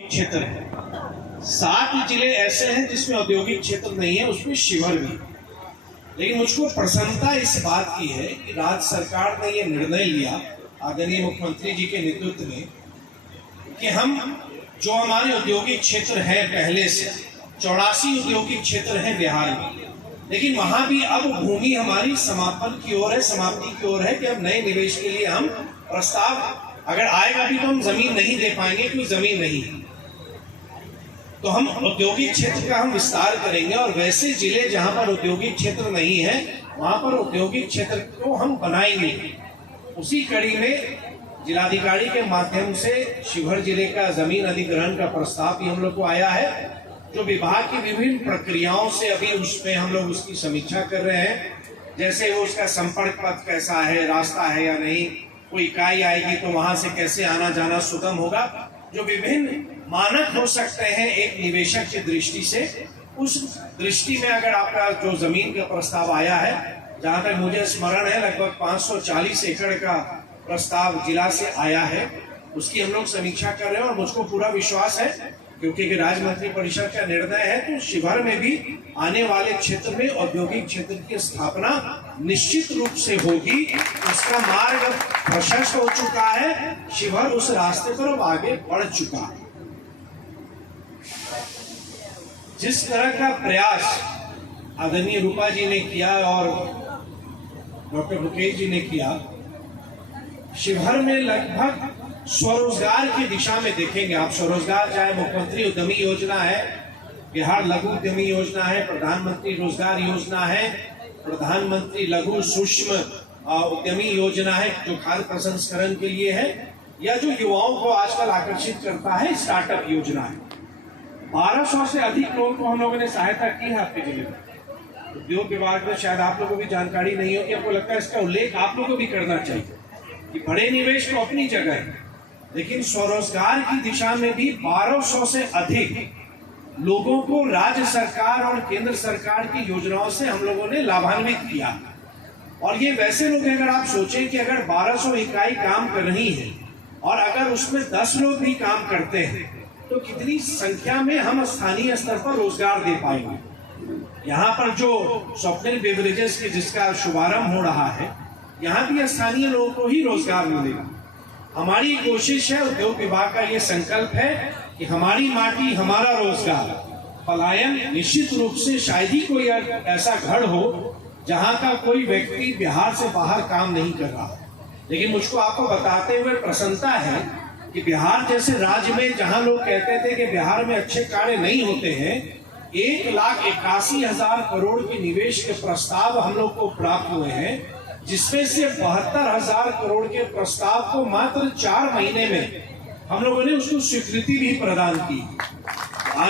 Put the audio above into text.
क्षेत्र है। 7 जिले ऐसे हैं जिसमें औद्योगिक क्षेत्र नहीं है, उसमें शिवहर भी। लेकिन मुझको प्रसन्नता इस बात की है कि राज्य सरकार ने यह निर्णय लिया आदरणीय मुख्यमंत्री जी के नेतृत्व में कि हम जो हमारे औद्योगिक क्षेत्र है, पहले से 84 औद्योगिक क्षेत्र है बिहार में, लेकिन वहां भी अब भूमि हमारी समापन की ओर है, समाप्ति की ओर है कि अब नए निवेश के लिए हम प्रस्ताव अगर आएगा भी तो हम जमीन नहीं दे पाएंगे, क्योंकि जमीन नहीं है। तो हम औद्योगिक क्षेत्र का हम विस्तार करेंगे और वैसे जिले जहां पर औद्योगिक क्षेत्र नहीं है वहां पर औद्योगिक क्षेत्र को हम बनाएंगे। उसी कड़ी में जिलाधिकारी के माध्यम से शिवहर जिले का जमीन अधिग्रहण का प्रस्ताव भी हम लोग को आया है, जो विभाग की विभिन्न प्रक्रियाओं से अभी उसमें हम लोग उसकी समीक्षा कर रहे हैं। जैसे वो उसका संपर्क पथ कैसा है, रास्ता है या नहीं, कोई इकाई आएगी तो वहां से कैसे आना जाना सुगम होगा, जो विभिन्न मानक हो सकते हैं एक निवेशक की दृष्टि से। उस दृष्टि में अगर आपका जो जमीन का प्रस्ताव आया है, जहां तक मुझे स्मरण है लगभग 540 एकड़ का प्रस्ताव जिला से आया है, उसकी हम लोग समीक्षा कर रहे हैं। और मुझको पूरा विश्वास है क्योंकि राज्य मंत्री परिषद का निर्णय है तो शिवहर में भी आने वाले क्षेत्र में औद्योगिक क्षेत्र की स्थापना निश्चित रूप से होगी। उसका मार्ग प्रशस्त हो चुका है, शिवहर उस रास्ते पर अब आगे बढ़ चुका है। जिस तरह का प्रयास आदरणीय रूपा जी ने किया और डॉक्टर मुकेश जी ने किया, शिवहर में लगभग स्वरोजगार की दिशा में देखेंगे आप। स्वरोजगार चाहे मुख्यमंत्री उद्यमी योजना है, बिहार लघु उद्यमी योजना है, प्रधानमंत्री रोजगार योजना है, प्रधानमंत्री लघु सूक्ष्म उद्यमी योजना है जो खाद्य प्रसंस्करण के लिए है, या जो युवाओं को आजकल आकर्षित करता है स्टार्टअप योजना है। 1200 से अधिक लोगों को हम लोगों ने सहायता की है आपके जिले में। उद्योग विभाग में शायद आप लोगों को भी जानकारी नहीं होगी, आपको लगता है इसका उल्लेख आप लोगों को भी करना चाहिए कि बड़े निवेश तो अपनी जगह है, लेकिन स्वरोजगार की दिशा में भी 1200 से अधिक लोगों को राज्य सरकार और केंद्र सरकार की योजनाओं से हम लोगों ने लाभान्वित किया। और ये वैसे लोग, अगर आप सोचें कि अगर 1200 इकाई काम कर रही है और अगर उसमें 10 लोग भी काम करते हैं तो कितनी संख्या में हम स्थानीय स्तर पर रोजगार दे पाएंगे। यहाँ पर जो स्वप्निल बेवरेजेस की जिसका शुभारंभ हो रहा है, यहाँ भी स्थानीय लोगों को ही रोजगार मिलेगा। हमारी कोशिश है, उद्योग विभाग का ये संकल्प है कि हमारी माटी हमारा रोजगार। पलायन निश्चित रूप से शायद ही कोई ऐसा घर हो जहां का कोई व्यक्ति बिहार से बाहर काम नहीं कर रहा, लेकिन मुझको आपको बताते हुए प्रसन्नता है कि बिहार जैसे राज्य में जहां लोग कहते थे कि बिहार में अच्छे कार्य नहीं होते हैं, 1,81,000 करोड़ के निवेश के प्रस्ताव हम लोग को प्राप्त हुए हैं, जिसमें से 72,000 करोड़ के प्रस्ताव को मात्र 4 महीने में हम लोगों ने उसको स्वीकृति भी प्रदान की।